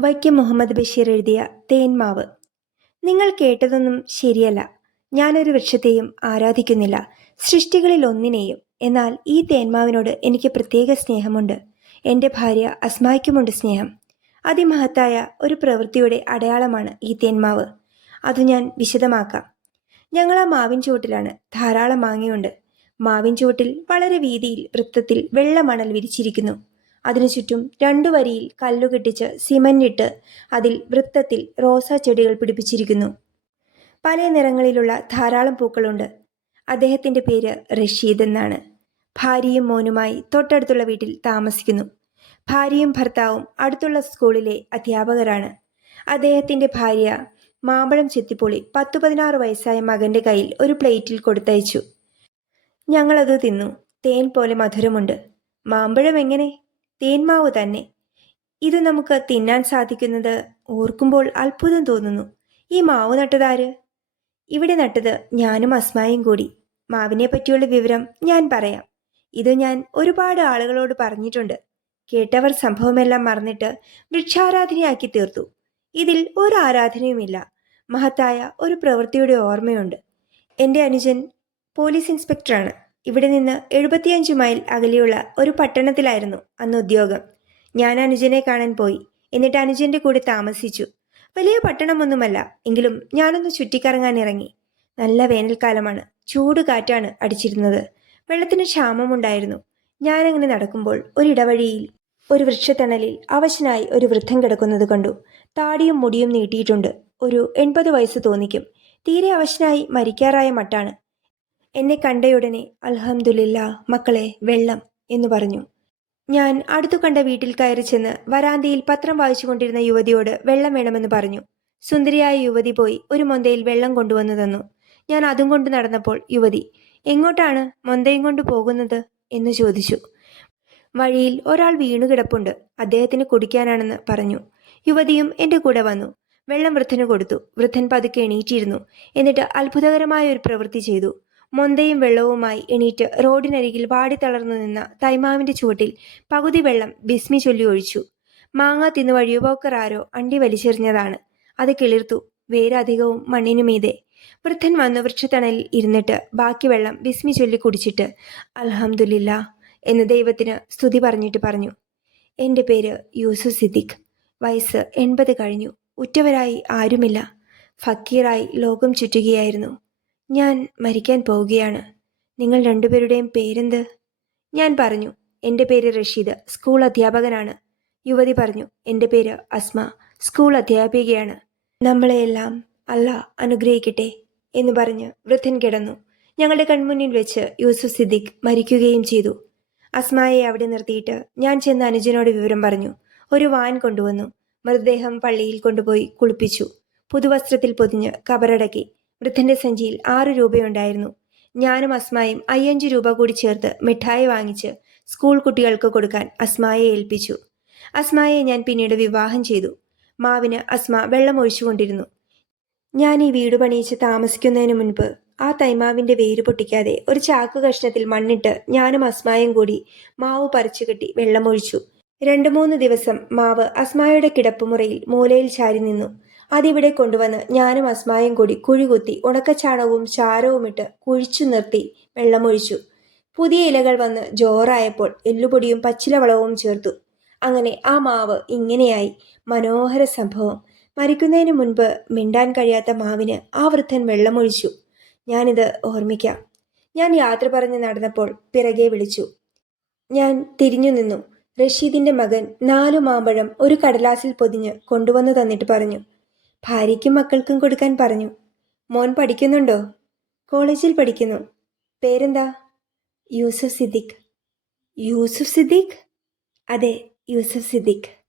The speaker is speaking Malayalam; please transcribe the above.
വൈക്കം മുഹമ്മദ് ബഷീർ എഴുതിയ തേന്മാവ് നിങ്ങൾ കേട്ടതൊന്നും ശരിയല്ല. ഞാനൊരു വൃക്ഷത്തെയും ആരാധിക്കുന്നില്ല. സൃഷ്ടികളിൽ ഒന്നിനെയും. എന്നാൽ ഈ തേന്മാവിനോട് എനിക്ക് പ്രത്യേക സ്നേഹമുണ്ട്. എന്റെ ഭാര്യ അസ്മായിക്കുമുണ്ട് സ്നേഹം. അതിമഹത്തായ ഒരു പ്രവൃത്തിയുടെ അടയാളമാണ് ഈ തേന്മാവ് അത് ഞാൻ വിശദമാക്കാം. ഞങ്ങൾ ആ മാവിൻ ചുവട്ടിലാണ് ധാരാളം മാങ്ങയുണ്ട്. മാവിൻ ചുവട്ടിൽ വളരെ വീതിയിൽ വൃത്തത്തിൽ വെള്ളമണൽ വിരിച്ചിരിക്കുന്നു. അതിനു ചുറ്റും രണ്ടു വരിയിൽ കല്ലുകെട്ടിച്ച് സിമന്റിട്ട് അതിൽ വൃത്തത്തിൽ റോസാ ചെടികൾ പിടിപ്പിച്ചിരിക്കുന്നു. പല നിറങ്ങളിലുള്ള ധാരാളം പൂക്കളുണ്ട്. അദ്ദേഹത്തിന്റെ പേര് റഷീദ് എന്നാണ്. ഭാര്യയും മോനുമായി തൊട്ടടുത്തുള്ള വീട്ടിൽ താമസിക്കുന്നു. ഭാര്യയും ഭർത്താവും അടുത്തുള്ള സ്കൂളിലെ അധ്യാപകരാണ്. അദ്ദേഹത്തിന്റെ ഭാര്യ മാമ്പഴം ചെത്തിപ്പൊളി പത്തു പതിനാറ് വയസ്സായ മകന്റെ കയ്യിൽ ഒരു പ്ലേറ്റിൽ കൊടുത്തയച്ചു. ഞങ്ങളത് തിന്നു. തേൻ പോലെ മധുരമുണ്ട്. മാമ്പഴം എങ്ങനെ? തേന്മാവ് തന്നെ. ഇത് നമുക്ക് തിന്നാൻ സാധിക്കുന്നത് ഓർക്കുമ്പോൾ അത്ഭുതം തോന്നുന്നു. ഈ മാവ് നട്ടതാര് ഇവിടെ നട്ടത് ഞാനും അസ്മായും കൂടി. മാവിനെ പറ്റിയുള്ള വിവരം ഞാൻ പറയാം. ഇത് ഞാൻ ഒരുപാട് ആളുകളോട് പറഞ്ഞിട്ടുണ്ട്. കേട്ടവർ സംഭവമെല്ലാം മറന്നിട്ട് വൃക്ഷാരാധനയാക്കി തീർത്തു. ഇതിൽ ഒരു ആരാധനയുമില്ല. മഹത്തായ ഒരു പ്രവൃത്തിയുടെ ഓർമ്മയുണ്ട്. എന്റെ അനുജൻ പോലീസ് ഇൻസ്പെക്ടറാണ്. ഇവിടെ നിന്ന് എഴുപത്തിയഞ്ച് മൈൽ അകലെയുള്ള ഒരു പട്ടണത്തിലായിരുന്നു അന്ന് ഉദ്യോഗം. ഞാൻ അനുജനെ കാണാൻ പോയി. എന്നിട്ട് അനുജന്റെ കൂടെ താമസിച്ചു. വലിയ പട്ടണമൊന്നുമല്ല. എങ്കിലും ഞാനൊന്ന് ചുറ്റിക്കറങ്ങാൻ ഇറങ്ങി. നല്ല വേനൽക്കാലമാണ്. ചൂട് കാറ്റാണ് അടിച്ചിരുന്നത്. വെള്ളത്തിന് ക്ഷാമമുണ്ടായിരുന്നു. ഞാനങ്ങനെ നടക്കുമ്പോൾ ഒരിടവഴിയിൽ ഒരു വൃക്ഷത്തണലിൽ അവശനായി ഒരു വൃദ്ധം കിടക്കുന്നത് കണ്ടു. താടിയും മുടിയും നീട്ടിയിട്ടുണ്ട്. ഒരു എൺപത് വയസ്സ് തോന്നിക്കും. തീരെ അവശനായി മരിക്കാറായ മട്ടാണ്. എന്നെ കണ്ടയുടനെ അൽഹംദുലില്ല മക്കളെ വെള്ളം എന്ന് പറഞ്ഞു. ഞാൻ അടുത്തു കണ്ട വീട്ടിൽ കയറി ചെന്ന് വരാന്തയിൽ പത്രം വായിച്ചുകൊണ്ടിരുന്ന യുവതിയോട് വെള്ളം വേണമെന്ന് പറഞ്ഞു. സുന്ദരിയായ യുവതി പോയി ഒരു മൊന്തയിൽ വെള്ളം കൊണ്ടുവന്നു തന്നു. ഞാൻ അതും കൊണ്ട് നടന്നപ്പോൾ യുവതി എങ്ങോട്ടാണ് മൊന്തയും കൊണ്ട് പോകുന്നത്? എന്ന് ചോദിച്ചു. വഴിയിൽ ഒരാൾ വീണു കിടപ്പുണ്ട് അദ്ദേഹത്തിന് കുടിക്കാനാണെന്ന് പറഞ്ഞു. യുവതിയും എന്റെ കൂടെ വന്നു. വെള്ളം വൃദ്ധന് കൊടുത്തു. വൃദ്ധൻ പതുക്കെ എണീറ്റിരുന്നു. എന്നിട്ട് അത്ഭുതകരമായ ഒരു പ്രവൃത്തി ചെയ്തു. മൊന്തയും വെള്ളവുമായി എണീറ്റ് റോഡിനരികിൽ വാടി തളർന്നു നിന്ന തൈമാവിന്റെ ചുവട്ടിൽ പകുതി വെള്ളം ബിസ്മി ചൊല്ലി ഒഴിച്ചു. മാങ്ങ തിന്നു വഴിയുപോക്കർ ആരോ അണ്ടി വലിച്ചെറിഞ്ഞതാണ്. അത് കിളിർത്തു. വേരധികവും മണ്ണിനുമീതെ വൃദ്ധൻ വന്നു വൃക്ഷത്തണലിൽ ഇരുന്നിട്ട് ബാക്കി വെള്ളം ബിസ്മി ചൊല്ലി കുടിച്ചിട്ട് അൽഹംദുലില്ല എന്ന് ദൈവത്തിന് സ്തുതി പറഞ്ഞിട്ട് പറഞ്ഞു. എന്റെ പേര് യൂസുഫ് സിദ്ദിഖ്. വയസ്സ് എൺപത് കഴിഞ്ഞു. ഉറ്റവരായി ആരുമില്ല. ഫക്കീറായി ലോകം ചുറ്റുകയായിരുന്നു. ഞാൻ മരിക്കാൻ പോവുകയാണ്. നിങ്ങൾ രണ്ടുപേരുടെയും പേരെന്ത്? ഞാൻ പറഞ്ഞു എന്റെ പേര് റഷീദ് സ്കൂൾ അധ്യാപകനാണ്. യുവതി പറഞ്ഞു എന്റെ പേര് അസ്മ സ്കൂൾ അധ്യാപികയാണ്. നമ്മളെയെല്ലാം അല്ല അനുഗ്രഹിക്കട്ടെ എന്ന് പറഞ്ഞ് വൃദ്ധൻ കിടന്നു. ഞങ്ങളുടെ കൺമുന്നിൽ വെച്ച് യൂസുഫ് സിദ്ദിഖ് മരിക്കുകയും ചെയ്തു. അസ്മയെ അവിടെ നിർത്തിയിട്ട് ഞാൻ ചെന്ന് അനുജനോട് വിവരം പറഞ്ഞു. ഒരു വാൻ കൊണ്ടുവന്നു. മൃതദേഹം പള്ളിയിൽ കൊണ്ടുപോയി കുളിപ്പിച്ചു. പുതുവസ്ത്രത്തിൽ പൊതിഞ്ഞ് കബറടക്കി. വൃദ്ധന്റെ സഞ്ചിയിൽ ആറ് രൂപയുണ്ടായിരുന്നു. ഞാനും അസ്മായും അയ്യഞ്ച് രൂപ കൂടി ചേർത്ത് മിഠായി വാങ്ങിച്ച് സ്കൂൾ കുട്ടികൾക്ക് കൊടുക്കാൻ അസ്മായെ ഏൽപ്പിച്ചു. അസ്മായെ ഞാൻ പിന്നീട് വിവാഹം ചെയ്തു. മാവിന് അസ്മ വെള്ളം ഒഴിച്ചുകൊണ്ടിരുന്നു. ഞാൻ ഈ വീട് പണിയിച്ച് താമസിക്കുന്നതിന് മുൻപ് ആ തൈമാവിന്റെ വേര് പൊട്ടിക്കാതെ ഒരു ചാക്ക് കഷ്ണത്തിൽ മണ്ണിട്ട് ഞാനും അസ്മായും കൂടി മാവ് പറിച്ചു കെട്ടി വെള്ളമൊഴിച്ചു രണ്ടു മൂന്ന് ദിവസം മാവ് അസ്മായുടെ കിടപ്പുമുറിയിൽ മൂലയിൽ ചാരി നിന്നു. അതിവിടെ കൊണ്ടുവന്ന് ഞാനും അസ്മായും കൂടി കുഴികുത്തി ഉണക്കച്ചാണവും ചാരവും ഇട്ട് കുഴിച്ചു നിർത്തി വെള്ളമൊഴിച്ചു. പുതിയ ഇലകൾ വന്ന് ജോറായപ്പോൾ എല്ലുപൊടിയും പച്ചിലവളവും ചേർത്തു. അങ്ങനെ ആ മാവ് ഇങ്ങനെയായി. മനോഹര സംഭവം. മരിക്കുന്നതിന് മുൻപ് മിണ്ടാൻ കഴിയാത്ത മാവിന് ആ വൃദ്ധൻ വെള്ളമൊഴിച്ചു. ഞാനിത് ഓർമ്മിക്കാം. ഞാൻ യാത്ര പറഞ്ഞ് നടന്നപ്പോൾ പിറകെ വിളിച്ചു. ഞാൻ തിരിഞ്ഞു നിന്നു. റഷീദിന്റെ മകൻ നാലു മാമ്പഴം ഒരു കടലാസിൽ പൊതിഞ്ഞ് കൊണ്ടുവന്നു തന്നിട്ട് പറഞ്ഞു. ഭാര്യയ്ക്കും മക്കൾക്കും കൊടുക്കാൻ പറഞ്ഞു. മോൻ പഠിക്കുന്നുണ്ടോ? കോളേജിൽ പഠിക്കുന്നു. പേരെന്താ? യൂസുഫ് സിദ്ദിഖ്. യൂസുഫ് സിദ്ദിഖ്? അതെ യൂസുഫ് സിദ്ദിഖ്.